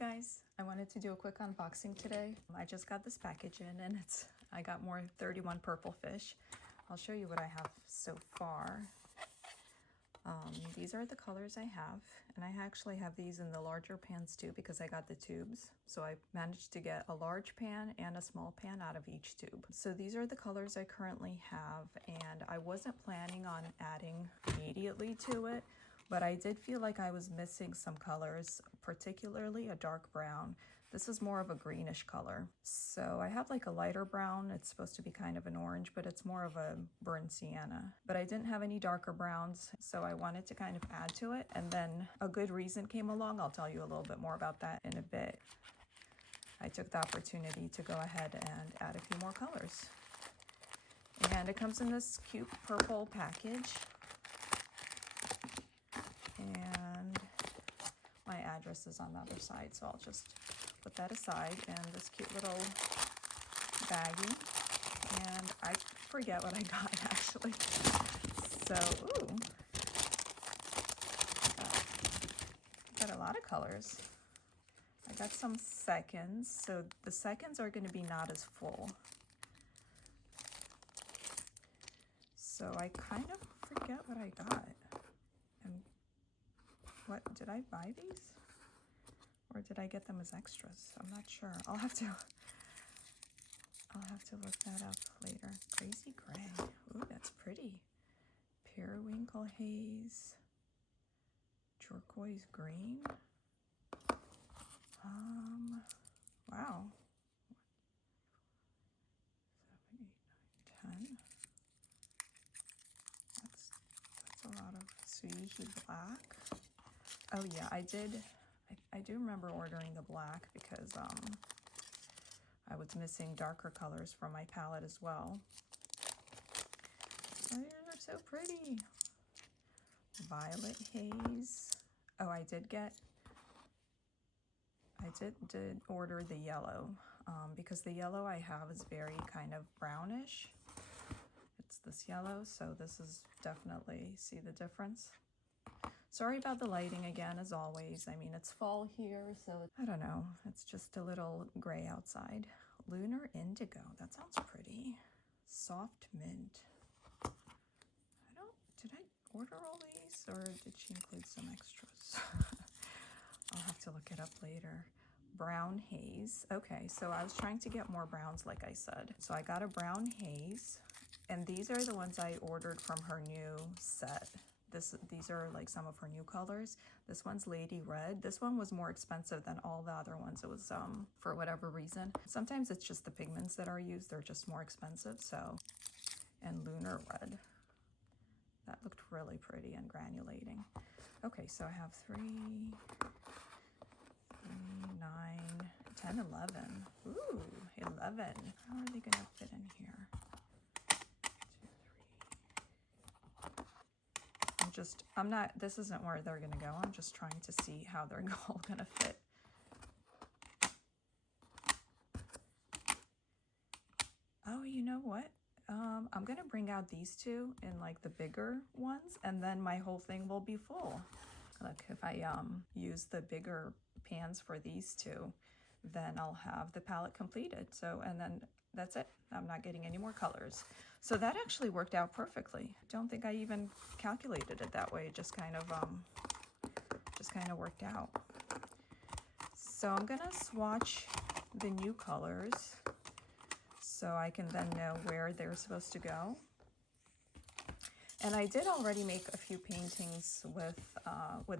guys, I wanted to do a quick unboxing today. I just got this package in and I got more 31 purple fish. I'll show you what I have so far. These are the colors I have, and I actually have these in the larger pans too because I got the tubes. So I managed to get a large pan and a small pan out of each tube. So these are the colors I currently have, and I wasn't planning on adding immediately to it, but I did feel like I was missing some colors, particularly a dark brown. This is more of a greenish color. So I have like a lighter brown. It's supposed to be kind of an orange, but it's more of a burnt sienna. But I didn't have any darker browns, so I wanted to kind of add to it. And then a good reason came along. I'll tell you a little bit more about that in a bit. I took the opportunity to go ahead and add a few more colors. And it comes in this cute purple package. And my address is on the other side, so I'll just put that aside, and this cute little baggie, and I forget what I got actually. So, ooh, got a lot of colors. I got some seconds, so the seconds are going to be not as full. So I kind of forget what I got. And what, did I buy these? Or did I get them as extras? I'm not sure. I'll have to look that up later. Crazy gray. Ooh, that's pretty. Periwinkle haze. Turquoise green. Wow. 7, 8, 9, 10. That's a lot of Suji black. Oh yeah, I do remember ordering the black because I was missing darker colors from my palette as well. Oh, these are so pretty. Violet haze. Oh, I did order the yellow because the yellow I have is very kind of brownish. It's this yellow, so this is definitely, see the difference? Sorry about the lighting again, as always. I mean, it's fall here, so I don't know. It's just a little gray outside. Lunar indigo. That sounds pretty. Soft mint. Did I order all these, or did she include some extras? I'll have to look it up later. Brown haze. Okay, so I was trying to get more browns, like I said. So I got a brown haze, and these are the ones I ordered from her new set. These are like some of her new colors. This one's Lady Red. This one was more expensive than all the other ones. It was for whatever reason. Sometimes it's just the pigments that are used. They're just more expensive. So, and Lunar Red. That looked really pretty and granulating. Okay, so I have 3, 9, 10, 11. Ooh, 11. How are they gonna fit in here? This isn't where they're gonna go. I'm just trying to see how they're all gonna fit. Oh, you know what? I'm gonna bring out these two in like the bigger ones, and then my whole thing will be full. Look, if I use the bigger pans for these two, then I'll have the palette completed. So, and then that's it. I'm not getting any more colors. So that actually worked out perfectly. Don't think I even calculated it that way. It just kind of worked out. So I'm gonna swatch the new colors so I can then know where they're supposed to go. And I did already make a few paintings with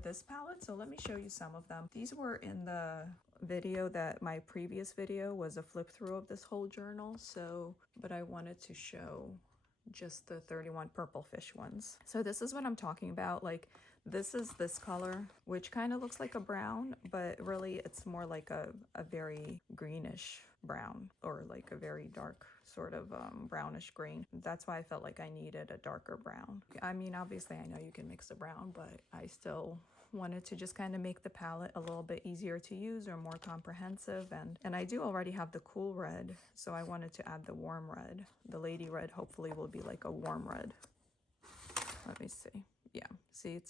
this palette, so let me show you some of them. These were in the video that my previous video was a flip through of this whole journal, so, but I wanted to show just the 31 purple fish ones. So this is what I'm talking about. Like, this is this color, which kind of looks like a brown, but really it's more like a very greenish brown, or like a very dark sort of brownish green. That's why I felt like I needed a darker brown. I mean, obviously I know you can mix a brown, but I still wanted to just kind of make the palette a little bit easier to use or more comprehensive. And I do already have the cool red, so I wanted to add the warm red. The Lady Red hopefully will be like a warm red. Let me see. Yeah, see,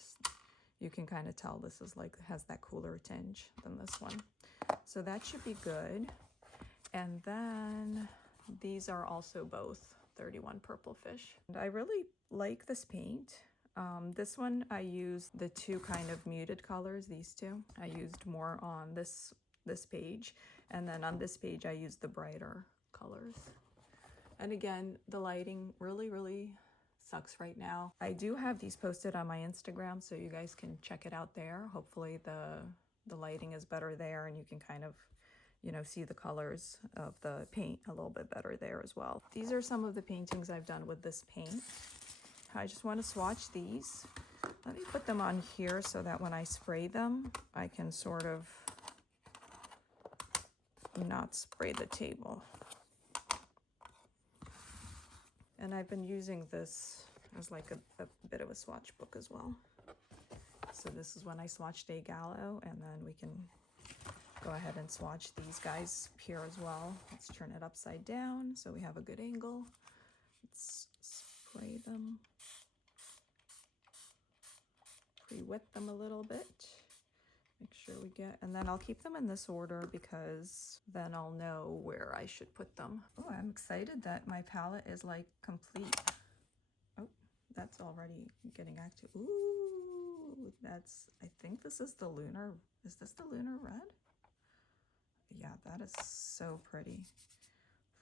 you can kind of tell this is like, has that cooler tinge than this one. So that should be good. And then these are also both 31 Purple Fish. And I really like this paint. This one I used the two kind of muted colors, these two. I used more on this page, and then on this page I used the brighter colors. And again, the lighting really sucks right now. I do have these posted on my Instagram, so you guys can check it out there. Hopefully the lighting is better there, and you can kind of, you know, see the colors of the paint a little bit better there as well. These are some of the paintings I've done with this paint. I just want to swatch these. Let me put them on here so that when I spray them, I can sort of not spray the table. And I've been using this as like a bit of a swatch book as well. So this is when I swatched a Gallo, and then we can go ahead and swatch these guys here as well. Let's turn it upside down so we have a good angle. Let's spray them. Pre-wet them a little bit. Make sure we get, and then I'll keep them in this order because then I'll know where I should put them. Oh, I'm excited that my palette is like complete. Oh, that's already getting active. Ooh, that's, I think this is the lunar, is this the lunar red? Yeah, that is so pretty.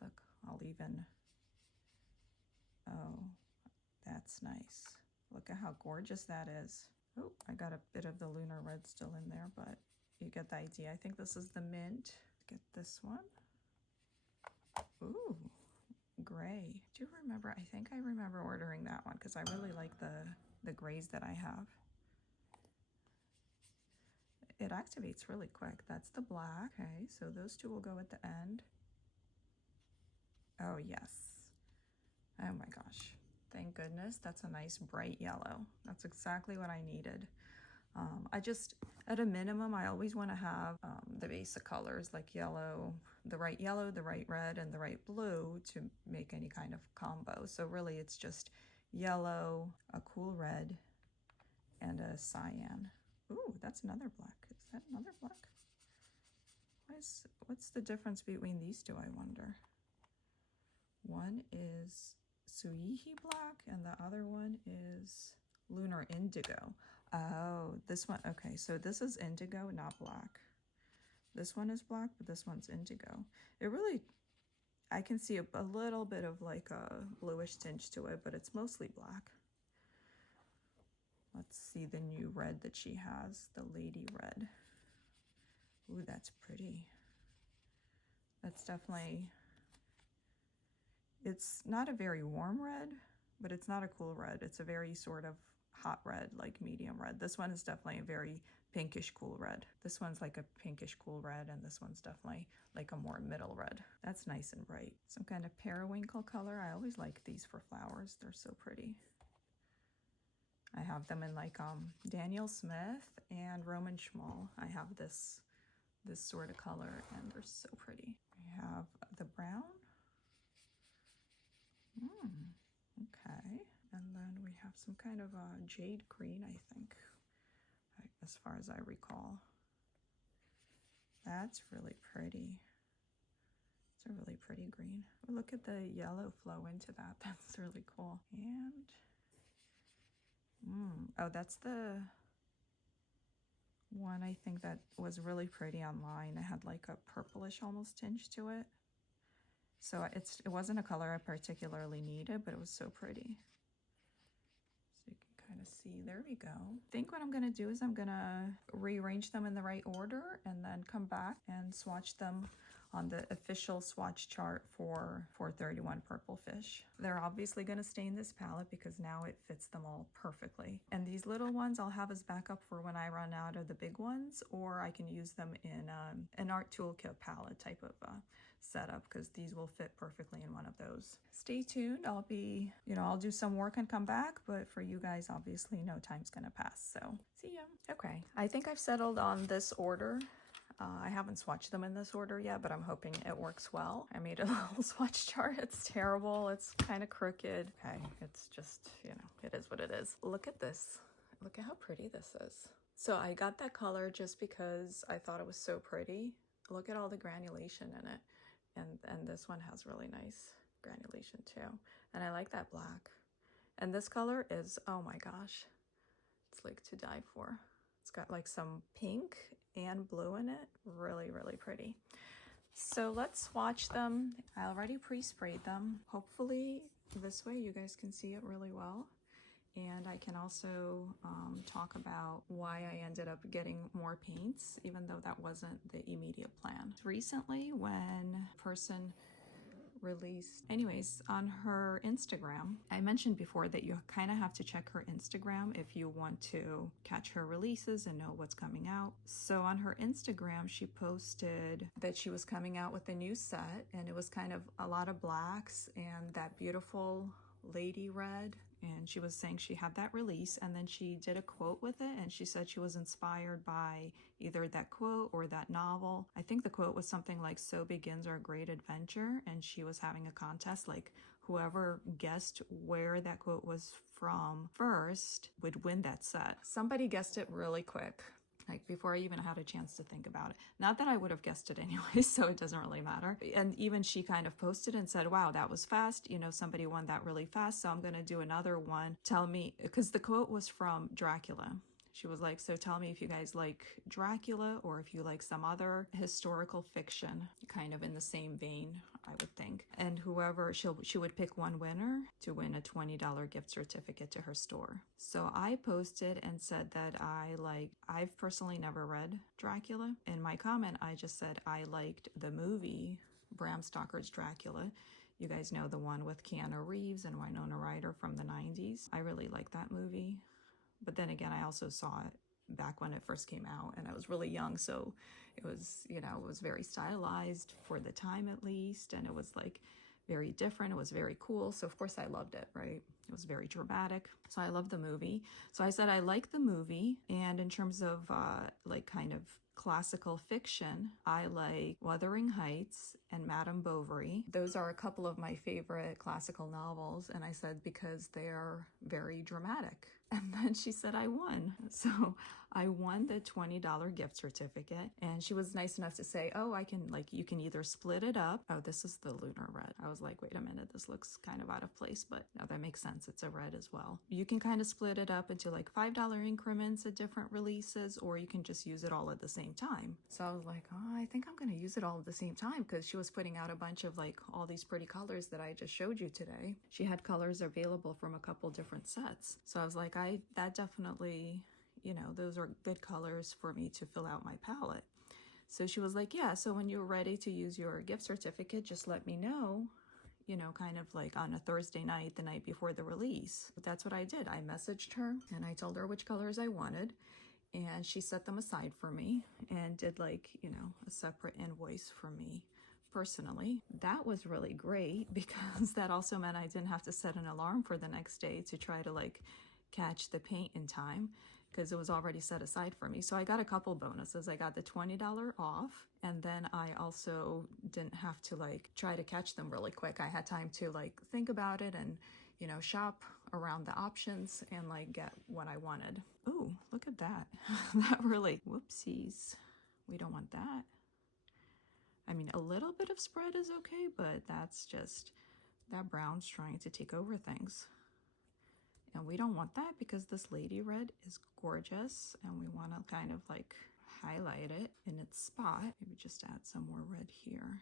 Look, I'll even, oh, that's nice. Look at how gorgeous that is. Oh, I got a bit of the lunar red still in there, but you get the idea. I think this is the mint. Get this one. Ooh, gray. Do you remember? I think I remember ordering that one because I really like the grays that I have. It activates really quick. That's the black. Okay, so those two will go at the end. Oh, yes. Oh my gosh. Thank goodness. That's a nice bright yellow. That's exactly what I needed. I just, at a minimum, I always want to have the basic colors like yellow, the right red, and the right blue to make any kind of combo. So really it's just yellow, a cool red, and a cyan. Ooh, that's another black. Is that another black? What's the difference between these two, I wonder? One is Suihi black and the other one is lunar indigo. Oh, this one, okay, so this is indigo, not black. This one is black, but this one's indigo. It really, I can see a little bit of like a bluish tinge to it, but it's mostly black. Let's see the new red that she has, the lady red. Ooh, that's pretty. That's definitely, it's not a very warm red, but it's not a cool red. It's a very sort of hot red, like medium red. This one is definitely a very pinkish cool red. This one's like a pinkish cool red, and this one's definitely like a more middle red. That's nice and bright. Some kind of periwinkle color. I always like these for flowers. They're so pretty. I have them in like Daniel Smith and Roman Schmal. I have this sort of color, and they're so pretty. We have the brown. Okay. And then we have some kind of a jade green, I think, as far as I recall. That's really pretty. It's a really pretty green. Oh, look at the yellow flow into that. That's really cool. And, oh, that's the one I think that was really pretty online. It had like a purplish almost tinge to it. So it wasn't a color I particularly needed, but it was so pretty. So you can kind of see, there we go. I think what I'm gonna do is I'm gonna rearrange them in the right order and then come back and swatch them on the official swatch chart for 31 Purple Fish. They're obviously gonna stay in this palette because now it fits them all perfectly. And these little ones I'll have as backup for when I run out of the big ones, or I can use them in an art toolkit palette type of setup, because these will fit perfectly in one of those. Stay tuned. I'll be, I'll do some work and come back, but for you guys, obviously no time's gonna pass, so see ya. Okay, I think I've settled on this order. I haven't swatched them in this order yet, but I'm hoping it works well. I made a little swatch chart. It's terrible. It's kind of crooked. Okay, it's just, it is what it is. Look at this. Look at how pretty this is. So I got that color just because I thought it was so pretty. look at all the granulation in it. And this one has really nice granulation too. And I like that black. And this color is, oh my gosh, it's like to die for. It's got like some pink and blue in it. Really, really pretty. So let's swatch them. I already pre-sprayed them. Hopefully this way you guys can see it really well. And I can also talk about why I ended up getting more paints, even though that wasn't the immediate plan. Recently, when a person released, anyways, on her Instagram, I mentioned before that you kind of have to check her Instagram if you want to catch her releases and know what's coming out. So on her Instagram, she posted that she was coming out with a new set, and it was kind of a lot of blacks and that beautiful lady red. And she was saying she had that release, and then she did a quote with it, and she said she was inspired by either that quote or that novel. I think the quote was something like, "So begins our great adventure," and she was having a contest, like whoever guessed where that quote was from first would win that set. Somebody guessed it really quick, like before I even had a chance to think about it. Not that I would have guessed it anyway, so it doesn't really matter. And even she kind of posted and said, wow, that was fast. You know, somebody won that really fast, so I'm going to do another one. Tell me, because the quote was from Dracula. She was like, so tell me if you guys like Dracula or if you like some other historical fiction, kind of in the same vein, I would think. And whoever, she would pick one winner to win a $20 gift certificate to her store. So I posted and said that I've personally never read Dracula. In my comment, I just said I liked the movie Bram Stoker's Dracula. You guys know the one with Keanu Reeves and Winona Ryder from the 90s. I really like that movie. But then again, I also saw it back when it first came out, and I was really young, so it was, you know, it was very stylized for the time at least, and it was like very different. It was very cool, so of course I loved it, right? It was very dramatic, so I loved the movie. So I said I like the movie, and in terms of like kind of classical fiction, I like Wuthering Heights and Madame Bovary. Those are a couple of my favorite classical novels, and I said because they're very dramatic. And then she said I won. So I won the $20 gift certificate, and she was nice enough to say, oh, I can, like, you can either split it up. Oh, this is the lunar red. I was like, wait a minute, this looks kind of out of place, but no, that makes sense. It's a red as well. You can kind of split it up into like $5 increments at different releases, or you can just use it all at the same time. So I was like, oh, I think I'm going to use it all at the same time, because she was putting out a bunch of like all these pretty colors that I just showed you today. She had colors available from a couple different sets. So I was like, that definitely, you know, those are good colors for me to fill out my palette. So she was like, yeah, so when you're ready to use your gift certificate, just let me know, you know, kind of like on a Thursday night, the night before the release. But that's what I did. I messaged her and I told her which colors I wanted, and she set them aside for me and did like, you know, a separate invoice for me personally. That was really great, because that also meant I didn't have to set an alarm for the next day to try to like catch the paint in time, because it was already set aside for me. So I got a couple bonuses. I got the $20 off, and then I also didn't have to like try to catch them really quick. I had time to like think about it and, you know, shop around the options and like get what I wanted. Oh, look at that. That really, whoopsies. We don't want that. I mean, a little bit of spread is okay, but that's just, that brown's trying to take over things. And we don't want that, because this lady red is gorgeous, and we want to kind of like highlight it in its spot. Maybe just add some more red here.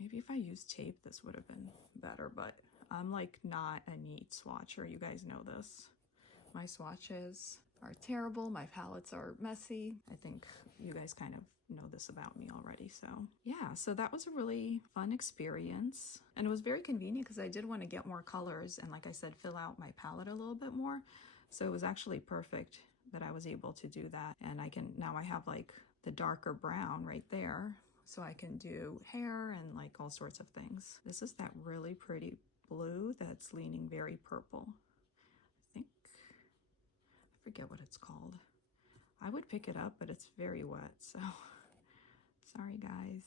Maybe if I used tape, this would have been better, but I'm like not a neat swatcher. You guys know this. My swatches are terrible. My palettes are messy. I think you guys kind of know this about me already. So yeah, so that was a really fun experience, and it was very convenient because I did want to get more colors and, like I said, fill out my palette a little bit more. So it was actually perfect that I was able to do that. And I can, now I have like the darker brown right there, so I can do hair and like all sorts of things. This is that really pretty blue that's leaning very purple. I think, I forget what it's called. I would pick it up, but it's very wet, so sorry guys.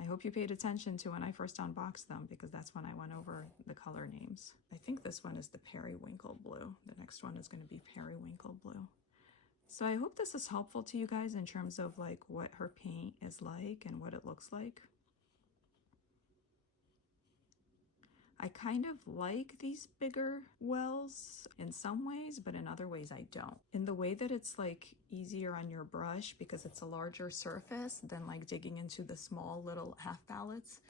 I hope you paid attention to when I first unboxed them, because that's when I went over the color names. I think this one is the periwinkle blue. The next one is going to be periwinkle blue. So I hope this is helpful to you guys in terms of like what her paint is like and what it looks like. I kind of like these bigger wells in some ways, but in other ways I don't. In the way that it's like easier on your brush because it's a larger surface than like digging into the small little half palettes.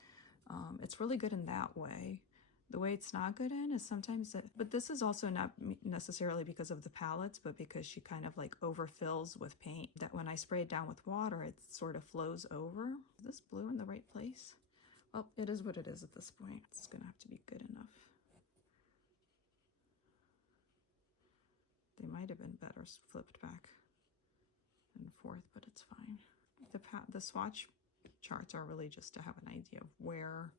It's really good in that way. The way it's not good in is sometimes but this is also not necessarily because of the palettes, but because she kind of like overfills with paint, that when I spray it down with water, it sort of flows over. Is this blue in the right place? Well, it is what it is at this point. It's gonna have to be good enough. They might have been better flipped back and forth, but it's fine. The swatch charts are really just to have an idea of where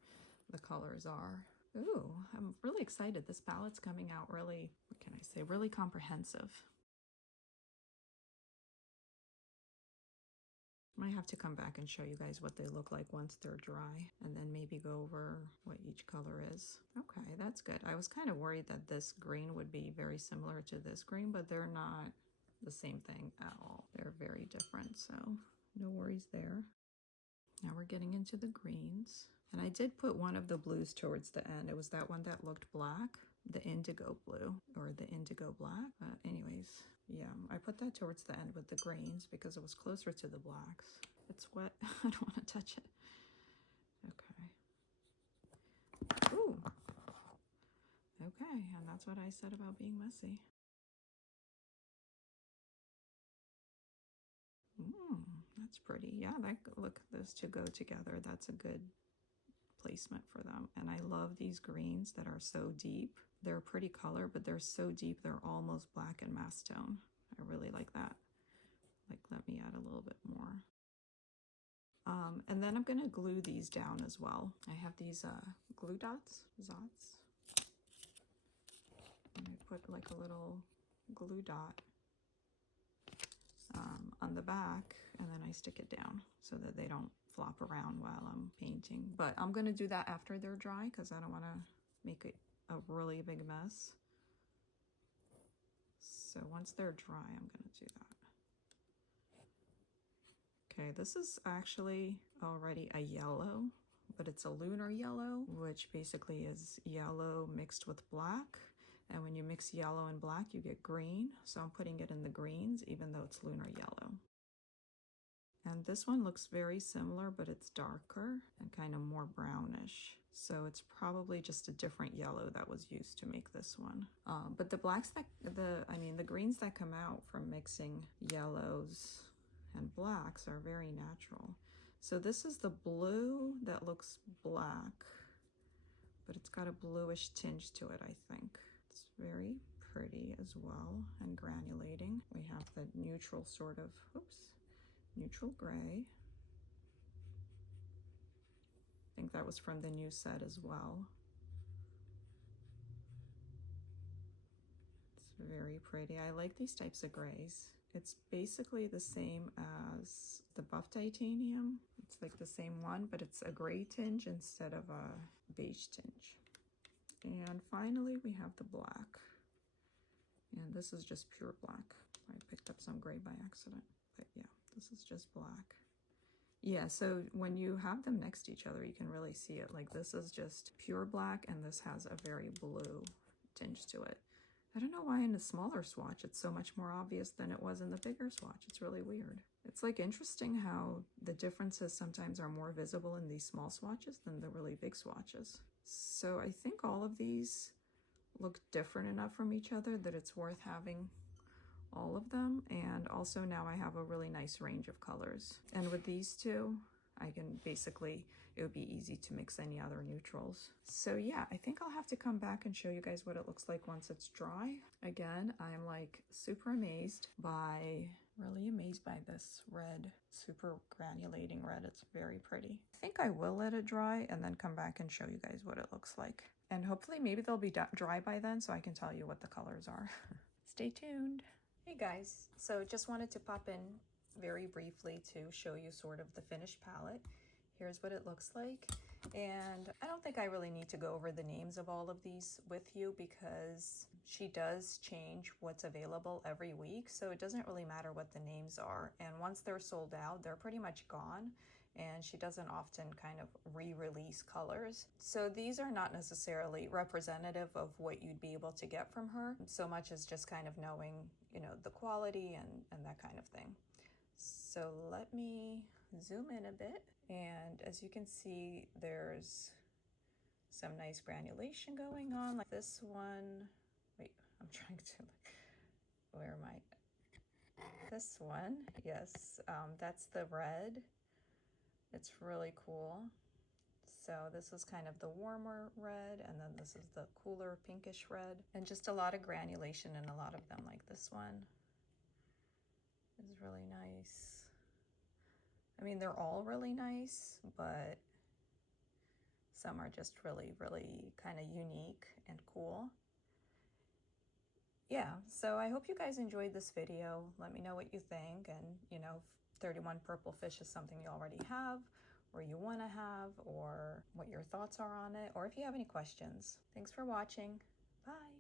the colors are. Ooh, I'm really excited. This palette's coming out really, what can I say, really comprehensive. I might have to come back and show you guys what they look like once they're dry, and then maybe go over what each color is. Okay, that's good. I was kind of worried that this green would be very similar to this green, but they're not the same thing at all. They're very different, so no worries there. Now we're getting into the greens. And I did put one of the blues towards the end. It was that one that looked black, the indigo blue, or the indigo black. But anyways, yeah, I put that towards the end with the greens because it was closer to the blacks. It's wet. I don't want to touch it. Okay. Ooh. Okay, and that's what I said about being messy. That's pretty. Yeah, look, those two go together. That's a good placement for them. And I love these greens that are so deep. They're a pretty color, but they're so deep they're almost black and mass tone. I really like that. Like, let me add a little bit more. And then I'm gonna glue these down as well. I have these glue dots. And I put like a little glue dot on the back, and then I stick it down so that they don't flop around while I'm painting. But I'm gonna do that after they're dry because I don't want to make it a really big mess. So once they're dry, I'm gonna do that. Okay, this is actually already a yellow, but it's a lunar yellow, which basically is yellow mixed with black. And when you mix yellow and black, you get green. So I'm putting it in the greens, even though it's lunar yellow. And this one looks very similar, but it's darker and kind of more brownish. So it's probably just a different yellow that was used to make this one. But the the greens that come out from mixing yellows and blacks are very natural. So this is the blue that looks black, but it's got a bluish tinge to it, I think. It's very pretty as well and granulating. We have the neutral sort of, neutral gray. I think that was from the new set as well. It's very pretty. I like these types of grays. It's basically the same as the buff titanium. It's like the same one, but it's a gray tinge instead of a beige tinge. And finally, we have the black. And this is just pure black. I picked up some gray by accident, but yeah, this is just black. Yeah, so when you have them next to each other, you can really see it. Like, this is just pure black, and this has a very blue tinge to it. I don't know why in the smaller swatch it's so much more obvious than it was in the bigger swatch. It's really weird. It's like interesting how the differences sometimes are more visible in these small swatches than the really big swatches. So I think all of these look different enough from each other that it's worth having all of them. And also now I have a really nice range of colors. And with these two, I can basically, it would be easy to mix any other neutrals. So yeah, I think I'll have to come back and show you guys what it looks like once it's dry. Again, I'm like really amazed by this red, super granulating red. It's very pretty. I think I will let it dry and then come back and show you guys what it looks like. And hopefully maybe they'll be dry by then so I can tell you what the colors are. Stay tuned. Hey guys, so just wanted to pop in very briefly to show you sort of the finished palette. Here's what it looks like. And I don't think I really need to go over the names of all of these with you because she does change what's available every week. So it doesn't really matter what the names are. And once they're sold out, they're pretty much gone. And she doesn't often kind of re-release colors. So these are not necessarily representative of what you'd be able to get from her, so much as just kind of knowing, you know, the quality and that kind of thing. So let me zoom in a bit. And as you can see, there's some nice granulation going on, like this one. Wait, I'm trying to, where am I? This one, yes, that's the red. It's really cool. So this is kind of the warmer red, and then this is the cooler pinkish red, and just a lot of granulation in a lot of them, like this one is really nice. I mean, they're all really nice, but some are just really, really kind of unique and cool. Yeah, so I hope you guys enjoyed this video. Let me know what you think, and you know, if 31 Purple Fish is something you already have, or you want to have, or what your thoughts are on it, or if you have any questions. Thanks for watching. Bye.